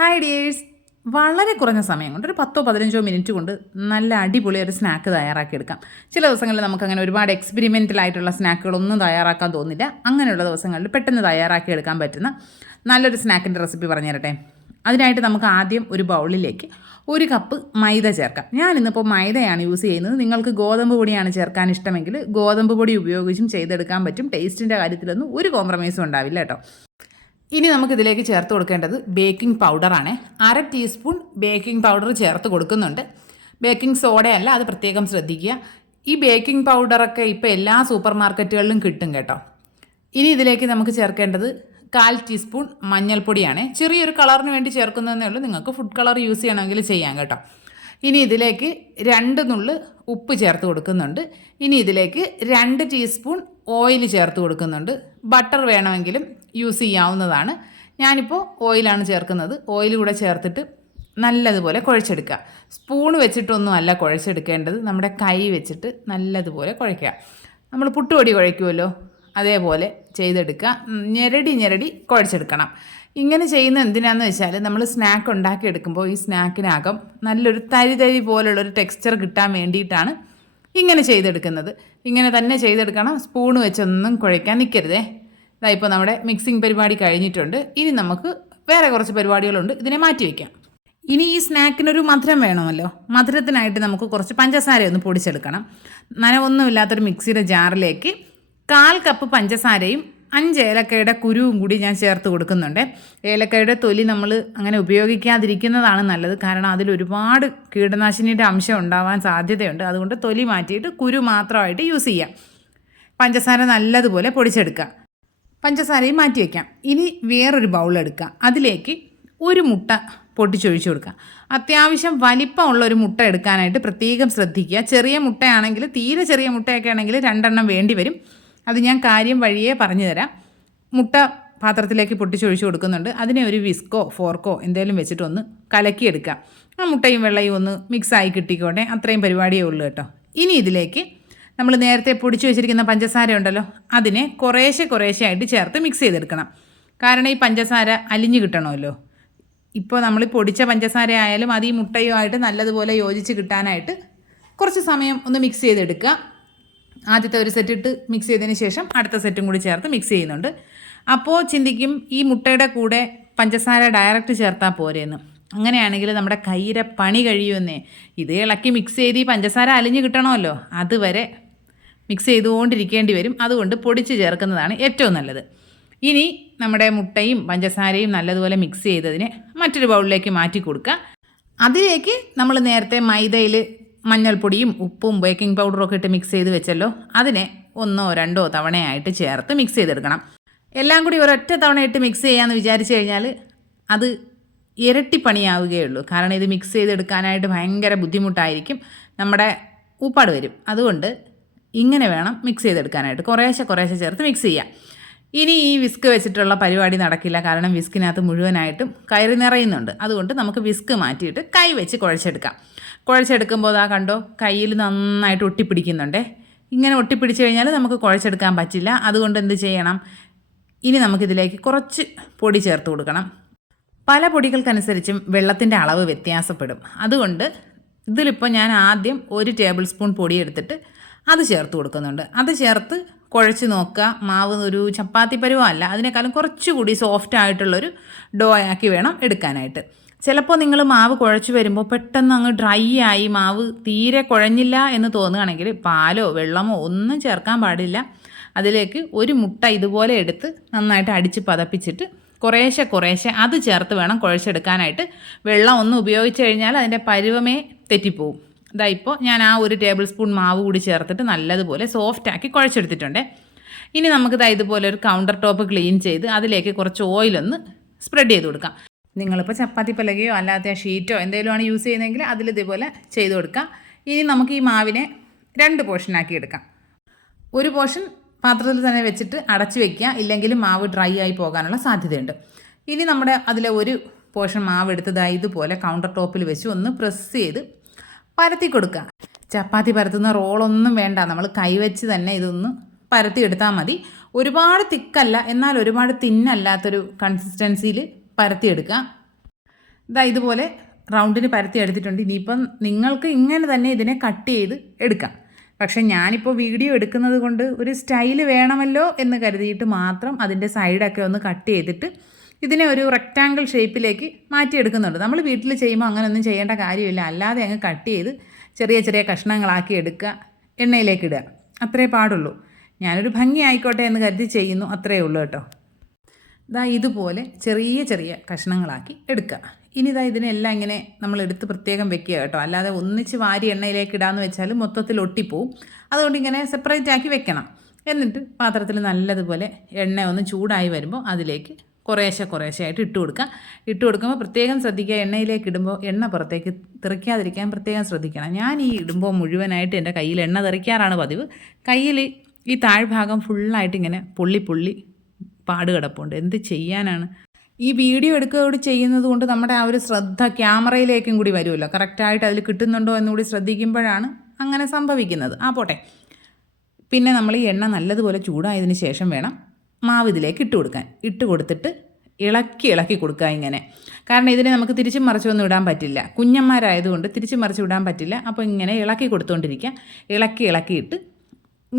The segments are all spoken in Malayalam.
Hi dears. വളരെ കുറഞ്ഞ സമയം കൊണ്ട് ഒരു 10-15 മിനിറ്റ് കൊണ്ട് നല്ല അടിപൊളി ഒരു സ്നാക്ക് തയ്യാറാക്കിയെടുക്കാം. ചില ദിവസങ്ങളിൽ നമുക്കങ്ങനെ ഒരുപാട് എക്സ്പെരിമെൻ്റൽ ആയിട്ടുള്ള സ്നാക്കുകളൊന്നും തയ്യാറാക്കാൻ തോന്നില്ല. അങ്ങനെയുള്ള ദിവസങ്ങളിൽ പെട്ടെന്ന് തയ്യാറാക്കിയെടുക്കാൻ പറ്റുന്ന നല്ലൊരു സ്നാക്കിൻ്റെ റെസിപ്പി പറഞ്ഞു തരട്ടെ. അതിനായിട്ട് നമുക്ക് ആദ്യം ഒരു ബൗളിലേക്ക് 1 കപ്പ് മൈദ ചേർക്കാം. ഞാനിന്നിപ്പോൾ മൈദയാണ് യൂസ് ചെയ്യുന്നത്. നിങ്ങൾക്ക് ഗോതമ്പ് പൊടിയാണ് ചേർക്കാൻ ഇഷ്ടമെങ്കിൽ ഗോതമ്പ് പൊടി ഉപയോഗിച്ചും ചെയ്തെടുക്കാൻ പറ്റും. ടേസ്റ്റിൻ്റെ കാര്യത്തിലൊന്നും ഒരു കോംപ്രമൈസും ഉണ്ടാവില്ല കേട്ടോ. ഇനി നമുക്കിതിലേക്ക് ചേർത്ത് കൊടുക്കേണ്ടത് ബേക്കിംഗ് പൗഡറാണ്. 1/2 ടീസ്പൂൺ ബേക്കിംഗ് പൗഡർ ചേർത്ത് കൊടുക്കുന്നുണ്ട്. ബേക്കിംഗ് സോഡയല്ല, അത് പ്രത്യേകം ശ്രദ്ധിക്കുക. ഈ ബേക്കിംഗ് പൗഡറൊക്കെ ഇപ്പോൾ എല്ലാ സൂപ്പർ മാർക്കറ്റുകളിലും കിട്ടും കേട്ടോ. ഇനി ഇതിലേക്ക് നമുക്ക് ചേർക്കേണ്ടത് 1/4 ടീസ്പൂൺ മഞ്ഞൾപ്പൊടിയാണ്. ചെറിയൊരു കളറിന് വേണ്ടി ചേർക്കുന്നതെന്നേ ഉള്ളൂ. നിങ്ങൾക്ക് ഫുഡ് കളർ യൂസ് ചെയ്യണമെങ്കിൽ ചെയ്യാം കേട്ടോ. ഇനി ഇതിലേക്ക് 2 നുള്ള് ഉപ്പ് ചേർത്ത് കൊടുക്കുന്നുണ്ട്. ഇനി ഇതിലേക്ക് 2 ടീസ്പൂൺ ഓയിൽ ചേർത്ത് കൊടുക്കുന്നുണ്ട്. ബട്ടർ വേണമെങ്കിലും യൂസ് ചെയ്യാവുന്നതാണ്. ഞാനിപ്പോൾ ഓയിലാണ് ചേർക്കുന്നത്. ഓയിൽ കൂടെ ചേർത്തിട്ട് നല്ലതുപോലെ കുഴച്ചെടുക്കുക. സ്പൂൺ വെച്ചിട്ടൊന്നും അല്ല കുഴച്ചെടുക്കേണ്ടത്, നമ്മുടെ കൈ വെച്ചിട്ട് നല്ലതുപോലെ കുഴയ്ക്കുക. നമ്മൾ പുട്ടുപൊടി കുഴയ്ക്കുമല്ലോ, അതേപോലെ ചെയ്തെടുക്കുക. ഞെരടി കുഴച്ചെടുക്കണം. ഇങ്ങനെ ചെയ്യുന്നത് എന്തിനാണെന്ന് വെച്ചാൽ നമ്മൾ സ്നാക്ക് ഉണ്ടാക്കിയെടുക്കുമ്പോൾ ഈ സ്നാക്കിനകം നല്ലൊരു തരി പോലുള്ളൊരു ടെക്സ്ചർ കിട്ടാൻ വേണ്ടിയിട്ടാണ് ഇങ്ങനെ ചെയ്തെടുക്കുന്നത്. ഇങ്ങനെ തന്നെ ചെയ്തെടുക്കണം. സ്പൂണ് വെച്ചൊന്നും കുഴയ്ക്കാൻ നിൽക്കരുതേ. ഇപ്പോൾ നമ്മുടെ മിക്സിംഗ് പരിപാടി കഴിഞ്ഞിട്ടുണ്ട്. ഇനി നമുക്ക് വേറെ കുറച്ച് പരിപാടികളുണ്ട്, ഇതിനെ മാറ്റി വയ്ക്കാം. ഇനി ഈ സ്നാക്കിനൊരു മധുരം വേണമല്ലോ. മധുരത്തിനായിട്ട് നമുക്ക് കുറച്ച് പഞ്ചസാര ഒന്ന് പൊടിച്ചെടുക്കണം. നനവൊന്നുമില്ലാത്തൊരു മിക്സിയുടെ ജാറിലേക്ക് 1/4 കപ്പ് പഞ്ചസാരയും 5 ഏലക്കയുടെ കുരുവും കൂടി ഞാൻ ചേർത്ത് കൊടുക്കുന്നുണ്ട്. ഏലക്കയുടെ തൊലി നമ്മൾ അങ്ങനെ ഉപയോഗിക്കാതിരിക്കുന്നതാണ് നല്ലത്. കാരണം അതിലൊരുപാട് കീടനാശിനിയുടെ അംശം ഉണ്ടാവാൻ സാധ്യതയുണ്ട്. അതുകൊണ്ട് തൊലി മാറ്റിയിട്ട് കുരു മാത്രമായിട്ട് യൂസ് ചെയ്യാം. പഞ്ചസാര നല്ലതുപോലെ പൊടിച്ചെടുക്കുക. പഞ്ചസാരയും മാറ്റി വയ്ക്കാം. ഇനി വേറൊരു ബൗളെടുക്കുക. അതിലേക്ക് ഒരു മുട്ട പൊട്ടിച്ചൊഴിച്ചു കൊടുക്കുക. അത്യാവശ്യം വലിപ്പമുള്ള ഒരു മുട്ട എടുക്കാനായിട്ട് പ്രത്യേകം ശ്രദ്ധിക്കുക. ചെറിയ മുട്ടയാണെങ്കിൽ, തീരെ ചെറിയ മുട്ടയൊക്കെ ആണെങ്കിൽ 2 എണ്ണം വേണ്ടി വരും. അത് ഞാൻ കാര്യം വഴിയേ പറഞ്ഞു തരാം. മുട്ട പാത്രത്തിലേക്ക് പൊട്ടിച്ചൊഴിച്ചു കൊടുക്കുന്നുണ്ട്. അതിനെ ഒരു വിസ്കോ ഫോർക്കോ എന്തെങ്കിലും വെച്ചിട്ടൊന്ന് കലക്കിയെടുക്കുക. ആ മുട്ടയും വെള്ളയും ഒന്ന് മിക്സായി കിട്ടിക്കോട്ടെ. അത്രയും പരിപാടിയേ ഉള്ളൂ കേട്ടോ. ഇനി ഇതിലേക്ക് നമ്മൾ നേരത്തെ പൊടിച്ചു വെച്ചിരിക്കുന്ന പഞ്ചസാര ഉണ്ടല്ലോ, അതിനെ കുറേശ്ശെ ആയിട്ട് ചേർത്ത് മിക്സ് ചെയ്തെടുക്കണം. കാരണം ഈ പഞ്ചസാര അലിഞ്ഞു കിട്ടണമല്ലോ. ഇപ്പോൾ നമ്മൾ പൊടിച്ച പഞ്ചസാര ആയാലും അത് ഈ മുട്ടയുമായിട്ട് നല്ലതുപോലെ യോജിച്ച് കിട്ടാനായിട്ട് കുറച്ച് സമയം ഒന്ന് മിക്സ് ചെയ്തെടുക്കുക. ആദ്യത്തെ ഒരു സെറ്റ് ഇട്ട് മിക്സ് ചെയ്തതിന് ശേഷം അടുത്ത സെറ്റും കൂടി ചേർത്ത് മിക്സ് ചെയ്യുന്നുണ്ട്. അപ്പോൾ ചിന്തിക്കും ഈ മുട്ടയുടെ കൂടെ പഞ്ചസാര ഡയറക്റ്റ് ചേർത്താൽ പോരെയെന്ന്. അങ്ങനെയാണെങ്കിൽ നമ്മുടെ കയ്യിലെ പണി കഴിയുമെന്നേ. ഇത് ഇളക്കി മിക്സ് ചെയ്ത് ഈ പഞ്ചസാര അലിഞ്ഞ് കിട്ടണമല്ലോ, അതുവരെ മിക്സ് ചെയ്തുകൊണ്ടിരിക്കേണ്ടി വരും. അതുകൊണ്ട് പൊടിച്ച് ചേർക്കുന്നതാണ് ഏറ്റവും നല്ലത്. ഇനി നമ്മുടെ മുട്ടയും പഞ്ചസാരയും നല്ലതുപോലെ മിക്സ് ചെയ്തതിനെ മറ്റൊരു ബൗളിലേക്ക് മാറ്റി കൊടുക്കുക. അതിലേക്ക് നമ്മൾ നേരത്തെ മൈദയിൽ മഞ്ഞൾപ്പൊടിയും ഉപ്പും ബേക്കിംഗ് പൗഡറും ഒക്കെ ഇട്ട് മിക്സ് ചെയ്ത് വെച്ചല്ലോ, അതിനെ 1 or 2 തവണയായിട്ട് ചേർത്ത് മിക്സ് ചെയ്തെടുക്കണം. എല്ലാം കൂടി ഒരൊറ്റ തവണ ഇട്ട് മിക്സ് ചെയ്യാമെന്ന് വിചാരിച്ചു കഴിഞ്ഞാൽ അത് ഇരട്ടി പണിയാവുകയുള്ളൂ. കാരണം ഇത് മിക്സ് ചെയ്തെടുക്കാനായിട്ട് ഭയങ്കര ബുദ്ധിമുട്ടായിരിക്കും, നമ്മുടെ ഉപ്പാട് വരും. അതുകൊണ്ട് ഇങ്ങനെ വേണം മിക്സ് ചെയ്തെടുക്കാനായിട്ട്. കുറേശ്ശെ ചേർത്ത് മിക്സ് ചെയ്യാം. ഇനി ഈ വിസ്ക് വെച്ചിട്ടുള്ള പരിപാടി നടക്കില്ല. കാരണം വിസ്കിനകത്ത് മുഴുവനായിട്ടും കയറി നിറയുന്നുണ്ട്. അതുകൊണ്ട് നമുക്ക് വിസ്ക് മാറ്റിയിട്ട് കൈ വെച്ച് കുഴച്ചെടുക്കുമ്പോൾ അതാ കണ്ടോ, കയ്യിൽ നന്നായിട്ട് ഒട്ടിപ്പിടിക്കുന്നുണ്ടേ. ഇങ്ങനെ ഒട്ടിപ്പിടിച്ച് കഴിഞ്ഞാൽ നമുക്ക് കുഴച്ചെടുക്കാൻ പറ്റില്ല. അതുകൊണ്ട് എന്ത് ചെയ്യണം, ഇനി നമുക്കിതിലേക്ക് കുറച്ച് പൊടി ചേർത്ത് കൊടുക്കണം. പല പൊടികൾക്കനുസരിച്ചും വെള്ളത്തിൻ്റെ അളവ് വ്യത്യാസപ്പെടും. അതുകൊണ്ട് ഇതിലിപ്പോൾ ഞാൻ ആദ്യം 1 ടേബിൾ സ്പൂൺ പൊടി എടുത്തിട്ട് അത് ചേർത്ത് കൊടുക്കുന്നുണ്ട്. അത് ചേർത്ത് കുഴച്ച് നോക്കുക. മാവ് ഒരു ചപ്പാത്തി പരുവമല്ല, അതിനേക്കാളും കുറച്ചുകൂടി സോഫ്റ്റ് ആയിട്ടുള്ളൊരു ഡോ ആക്കി വേണം എടുക്കാനായിട്ട്. ചിലപ്പോൾ നിങ്ങൾ മാവ് കുഴച്ച് വരുമ്പോൾ പെട്ടെന്ന് അങ്ങ് ഡ്രൈ ആയി മാവ് തീരെ കുഴഞ്ഞില്ല എന്ന് തോന്നുകയാണെങ്കിൽ പാലോ വെള്ളമോ ഒന്നും ചേർക്കാൻ പാടില്ല. അതിലേക്ക് ഒരു മുട്ട ഇതുപോലെ എടുത്ത് നന്നായിട്ട് അടിച്ച് പതപ്പിച്ചിട്ട് കുറേശ്ശെ അത് ചേർത്ത് വേണം കുഴച്ചെടുക്കാനായിട്ട്. വെള്ളം ഒന്നും ഉപയോഗിച്ച് കഴിഞ്ഞാൽ അതിൻ്റെ പരുവമേ തെറ്റിപ്പോവും. ഇപ്പോൾ ഞാൻ ആ 1 ടേബിൾ സ്പൂൺ മാവ് കൂടി ചേർത്തിട്ട് നല്ലതുപോലെ സോഫ്റ്റാക്കി കുഴച്ചെടുത്തിട്ടുണ്ട്. ഇനി നമുക്ക് ഇതുപോലെ ഒരു കൗണ്ടർ ടോപ്പ് ക്ലീൻ ചെയ്ത് അതിലേക്ക് കുറച്ച് ഓയിലൊന്ന് സ്പ്രെഡ് ചെയ്ത് കൊടുക്കാം. നിങ്ങളിപ്പോൾ ചപ്പാത്തി പലകയോ അല്ലാത്ത ഷീറ്റോ എന്തെങ്കിലുമാണ് യൂസ് ചെയ്യുന്നതെങ്കിൽ അതിലിതേപോലെ ചെയ്ത് കൊടുക്കാം. ഇനി നമുക്ക് ഈ മാവിനെ 2 പോർഷനാക്കി എടുക്കാം. ഒരു പോർഷൻ പാത്രത്തിൽ തന്നെ വെച്ചിട്ട് അടച്ചു വയ്ക്കുക, ഇല്ലെങ്കിൽ മാവ് ഡ്രൈ ആയി പോകാനുള്ള സാധ്യതയുണ്ട്. ഇനി നമ്മുടെ അതിലെ ഒരു പോർഷൻ മാവ് എടുത്തത് ഇതുപോലെ കൗണ്ടർ ടോപ്പിൽ വെച്ച് ഒന്ന് പ്രസ് ചെയ്ത് പരത്തി കൊടുക്കുക. ചപ്പാത്തി പരത്തുന്ന റോളൊന്നും വേണ്ട, നമ്മൾ കൈവച്ച് തന്നെ ഇതൊന്ന് പരത്തിയെടുത്താൽ മതി. ഒരുപാട് തിക്കല്ല, എന്നാൽ ഒരുപാട് തിന്നല്ലാത്തൊരു കൺസിസ്റ്റൻസിയിൽ പരത്തിയെടുക്കുക. ഇതാ ഇതുപോലെ റൗണ്ടിന് പരത്തി എടുത്തിട്ടുണ്ട്. ഇനിയിപ്പം നിങ്ങൾക്ക് ഇങ്ങനെ തന്നെ ഇതിനെ കട്ട് ചെയ്ത് എടുക്കാം. പക്ഷേ ഞാനിപ്പോൾ വീഡിയോ എടുക്കുന്നത് കൊണ്ട് ഒരു സ്റ്റൈൽ വേണമല്ലോ എന്ന് കരുതിയിട്ട് മാത്രം അതിൻ്റെ സൈഡൊക്കെ ഒന്ന് കട്ട് ചെയ്തിട്ട് ഇതിനെ ഒരു റെക്റ്റാങ്കിൾ ഷേപ്പിലേക്ക് മാറ്റിയെടുക്കുന്നുണ്ട്. നമ്മൾ വീട്ടിൽ ചെയ്യുമ്പോൾ അങ്ങനെയൊന്നും ചെയ്യേണ്ട കാര്യമില്ല. അല്ലാതെ അങ്ങ് കട്ട് ചെയ്ത് ചെറിയ ചെറിയ കഷ്ണങ്ങളാക്കി എടുക്കുക, എണ്ണയിലേക്ക് ഇടുക, അത്രേ പാടുള്ളൂ. ഞാനൊരു ഭംഗി ആയിക്കോട്ടെ എന്ന് കരുതി ചെയ്യുന്നു, അത്രയേ ഉള്ളൂ കേട്ടോ. ഇതാ ഇതുപോലെ ചെറിയ ചെറിയ കഷ്ണങ്ങളാക്കി എടുക്കുക. ഇനി ഇതാ ഇതിനെല്ലാം ഇങ്ങനെ നമ്മൾ എടുത്ത് പ്രത്യേകം വെക്കുക കേട്ടോ. അല്ലാതെ ഒന്നിച്ച് വാരി എണ്ണയിലേക്ക് ഇടാമെന്ന് വെച്ചാൽ മൊത്തത്തിൽ ഒട്ടിപ്പോവും. അതുകൊണ്ട് ഇങ്ങനെ സെപ്പറേറ്റ് ആക്കി വെക്കണം. എന്നിട്ട് പാത്രത്തിൽ നല്ലതുപോലെ എണ്ണ ഒന്ന് ചൂടായി വരുമ്പോൾ അതിലേക്ക് കുറേശ്ശെ ആയിട്ട് ഇട്ട് കൊടുക്കുക. ഇട്ട് കൊടുക്കുമ്പോൾ പ്രത്യേകം ശ്രദ്ധിക്കുക, എണ്ണയിലേക്ക് ഇടുമ്പോൾ എണ്ണ പുറത്തേക്ക് തെറിക്കാതിരിക്കാൻ പ്രത്യേകം ശ്രദ്ധിക്കണം. ഞാൻ ഈ ഇടുമ്പോൾ മുഴുവനായിട്ട് എൻ്റെ കയ്യിൽ എണ്ണ തെറിക്കാറാണ് പതിവ്. കയ്യിൽ ഈ താഴ്ഭാഗം ഫുള്ളായിട്ട് ഇങ്ങനെ പൊള്ളി പാട് കിടപ്പുണ്ട്. എന്ത് ചെയ്യാനാണ്? ഈ വീഡിയോ എടുക്കുകയോട് ചെയ്യുന്നത് കൊണ്ട് നമ്മുടെ ആ ഒരു ശ്രദ്ധ ക്യാമറയിലേക്കും കൂടി വരുമല്ലോ. കറക്റ്റായിട്ട് അതിൽ കിട്ടുന്നുണ്ടോ എന്നുകൂടി ശ്രദ്ധിക്കുമ്പോഴാണ് അങ്ങനെ സംഭവിക്കുന്നത്. പോട്ടെ. പിന്നെ നമ്മൾ ഈ എണ്ണ നല്ലതുപോലെ ചൂടായതിന് ശേഷം വേണം മാവ് ഇതിലേക്ക് ഇട്ട് കൊടുക്കാൻ. ഇട്ട് കൊടുത്തിട്ട് ഇളക്കി കൊടുക്കുക ഇങ്ങനെ. കാരണം ഇതിനെ നമുക്ക് തിരിച്ചും മറിച്ചൊന്നും ഇടാൻ പറ്റില്ല. കുഞ്ഞന്മാരായതുകൊണ്ട് തിരിച്ചും മറിച്ച് ഇടാൻ പറ്റില്ല. അപ്പോൾ ഇങ്ങനെ ഇളക്കി കൊടുത്തുകൊണ്ടിരിക്കുക. ഇളക്കിയിട്ട്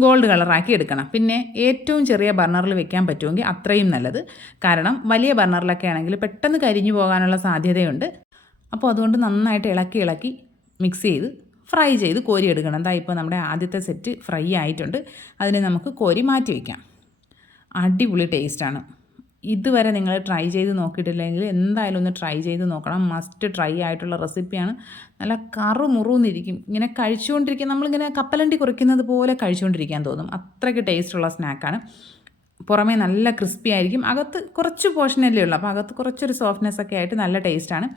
ഗോൾഡ് കളറാക്കി എടുക്കണം. പിന്നെ ഏറ്റവും ചെറിയ ബർണറിൽ വെക്കാൻ പറ്റുമെങ്കിൽ അത്രയും നല്ലത്. കാരണം വലിയ ബർണറിലൊക്കെ ആണെങ്കിൽ പെട്ടെന്ന് കരിഞ്ഞു പോകാനുള്ള സാധ്യതയുണ്ട്. അപ്പോൾ അതുകൊണ്ട് നന്നായിട്ട് ഇളക്കി മിക്സ് ചെയ്ത് ഫ്രൈ ചെയ്ത് കോരി എടുക്കണം. എന്താ ഇപ്പോൾ നമ്മുടെ ആദ്യത്തെ സെറ്റ് ഫ്രൈ ആയിട്ടുണ്ട്. അതിനെ നമുക്ക് കോരി മാറ്റി വയ്ക്കാം. അടിപൊളി ടേസ്റ്റാണ്. ഇതുവരെ നിങ്ങൾ ട്രൈ ചെയ്ത് നോക്കിയിട്ടില്ലെങ്കിൽ എന്തായാലും ഒന്ന് ട്രൈ ചെയ്ത് നോക്കണം. മസ്റ്റ് ട്രൈ ആയിട്ടുള്ള റെസിപ്പിയാണ്. നല്ല കറുമുറുന്നിരിക്കും. ഇങ്ങനെ കഴിച്ചുകൊണ്ടിരിക്കുക, നമ്മളിങ്ങനെ കപ്പലണ്ടി കുറയ്ക്കുന്നത് പോലെ കഴിച്ചുകൊണ്ടിരിക്കാൻ തോന്നും. അത്രയ്ക്ക് ടേസ്റ്റുള്ള സ്നാക്കാണ്. പുറമേ നല്ല ക്രിസ്പി ആയിരിക്കും, അകത്ത് കുറച്ച് പോർഷനല്ലേ ഉള്ളൂ. അപ്പോൾ അകത്ത് കുറച്ചൊരു സോഫ്റ്റ്നെസ് ഒക്കെ ആയിട്ട് നല്ല ടേസ്റ്റാണ്.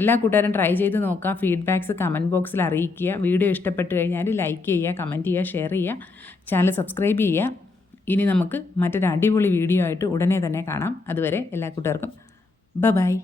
എല്ലാ കൂട്ടുകാരും ട്രൈ ചെയ്ത് നോക്കുക. ഫീഡ്ബാക്ക്സ് കമൻറ്റ് ബോക്സിൽ അറിയിക്കുക. വീഡിയോ ഇഷ്ടപ്പെട്ട് കഴിഞ്ഞാൽ ലൈക്ക് ചെയ്യുക, കമൻറ്റ് ചെയ്യുക, ഷെയർ ചെയ്യുക, ചാനൽ സബ്സ്ക്രൈബ് ചെയ്യുക. ഇനി നമുക്ക് മറ്റൊരു അടിപൊളി വീഡിയോ ആയിട്ട് ഉടനെ തന്നെ കാണാം. അതുവരെ എല്ലാ കൂട്ടുകാർക്കും ബൈ.